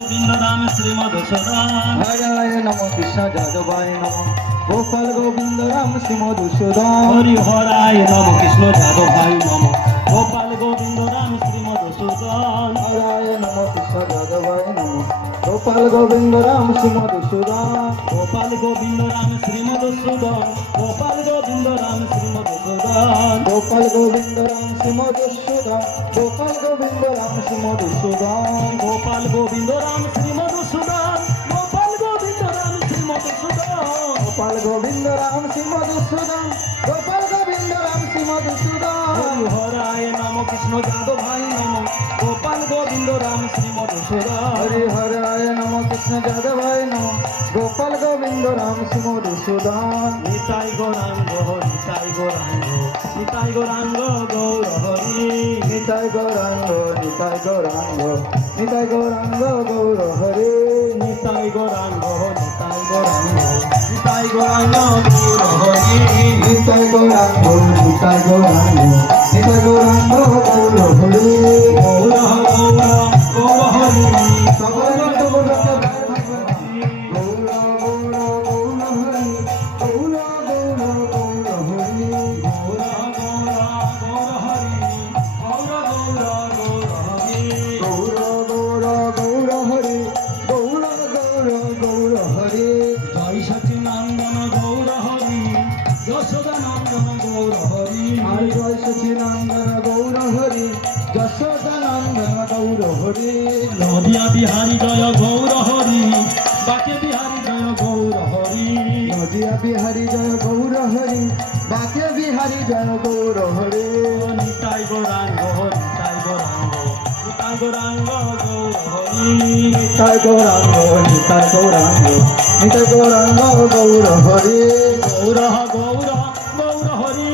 বৃন্দারাম শ্রীমধুসূদন হরায় নম কৃষ্ণ যাদবায় নম গোপাল গোবিন্দ রাম শ্রী মধুসূদন হরি হরায় নম কৃষ্ণ যাদবায় নম গোপাল গোবিন্দ রাম শ্রী মধুসূদন হরায় নম কৃষ্ণ যাদবায় নম গোপাল গোবিন্দ রাম শ্রী মধুসূদন গোপাল গোবিন্দ রাম শ্রী মধুসূদন গোপাল গোবিন্দ রাম শ্রী মধুসূদন গোপাল গোবিন্দ রাম শ্রী মধুসূদন গোপাল গোবিন্দ রাম শ্রী মধুসূদন গোপাল গোবিন্দ রাম শ্রী মধুসূদন গোপাল গোবিন্দ রাম শ্রী মধুসূদন গোপাল গোবিন্দ রাম শ্রী মধুসূদন গোপাল গোবিন্দ রাম শ্রী মধুসূদন হরি হরায় নম কৃষ্ণ যাদবায় নম গোপাল গোবিন্দ রাম শ্রী মধুসূদন হরি হরায় নম কৃষ্ণ যাদবায় নম গোপাল গোবিন্দ রাম শ্রী মধুসূদন নিতাই গৌরাঙ্গ নিতাই গৌরাঙ্গ নিতাই গৌরাঙ্গ গৌর হরি নিতাই গৌরাঙ্গ নিতাই গৌরাঙ্গ নিতাই গৌরাঙ্গ গৌর হরে নিতাই গৌরাঙ্গ নিতাই গৌরাঙ্গ নিতাই গৌরাঙ্গ গৌর হরি নিতাই গৌরাঙ্গ নিতাই গৌরাঙ্গ নিতাই গৌরাঙ্গ গৌর হরে গৌর গৌর গৌর হরি সকল গৌর গৌর গৌর গৌর হরে গৌর গৌর গৌর হরে গৌর গৌর গৌর হরি গৌর গৌর গৌর হরি গৌর গৌর গৌর হরে গৌর গৌর গৌর হরে জয় সচিনন্দন গৌর হরি যশোদা নন্দন গৌর হরি আর জয় সচিনন্দন গৌর হরে যশোদানন্দন গৌর হরে নদিয়া বিহারী জয় গৌর হরি বাকে বিহারী জয় গৌর হরি নদিয়া বিহারী জয় গৌর হরে বাকে বিহারী জয় গৌর হরে নিতাই গৌরাঙ্গ নিতাই গৌরাঙ্গ নিতাই গৌরাঙ্গ গৌর হরি নিতাই গৌরাঙ্গ নিতাই গৌরাঙ্গ নিতাই গৌরাঙ্গ গৌর হরে গৌর গৌর গৌর হরি